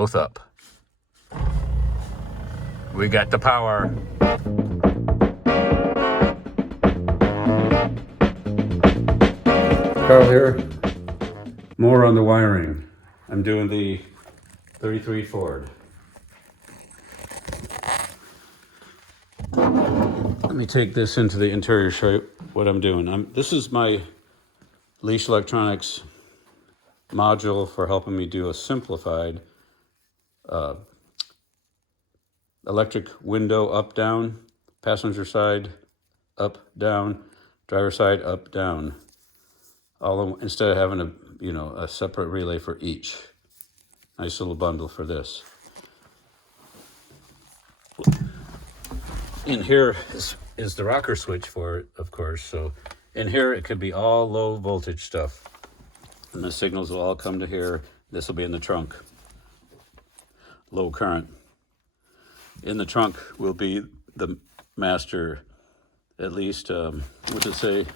Both up. We got the power. Carl here. More on the wiring. I'm doing the 33 Ford. Let me take this into the interior, show you what I'm doing. This is my Leash Electronics module for helping me do a simplified electric window up, down, passenger side up, down, driver side up, down. Instead of having a separate relay for each. Nice little bundle for this. In here is the rocker switch for it, of course. So in here it could be all low voltage stuff. And the signals will all come to here. This will be in the trunk. Low current. In the trunk will be the master, at least, what does it say?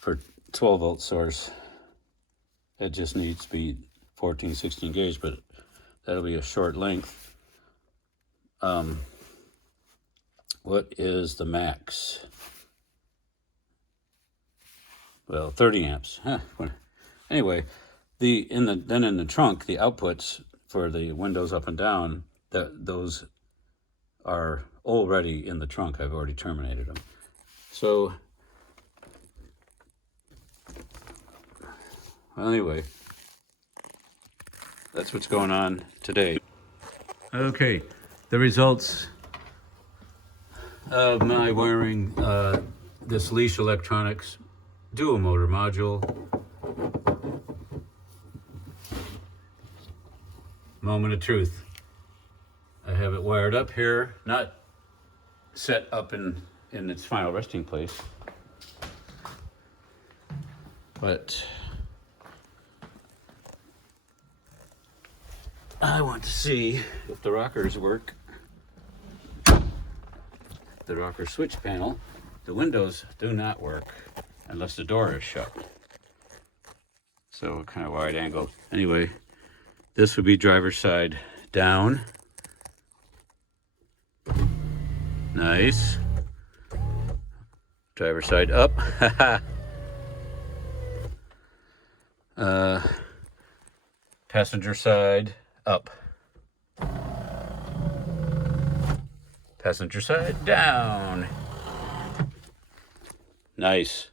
For 12 volt source. It just needs to be 14, 16 gauge, but that'll be a short length. What is the max? Well, 30 amps. Huh. Anyway, in the trunk, the outputs for the windows up and down, those are already in the trunk. I've already terminated them. So, well, anyway, that's what's going on today. Okay, the results of my wiring this Leash Electronics dual motor module. Moment of truth. I have it wired up here, not set up in its final resting place, but I want to see if the rockers work. The rocker switch panel, the windows do not work unless the door is shut. So kind of wide angle. Anyway, this would be driver's side down. Nice. Driver's side up. Passenger side up. Passenger side down. Nice.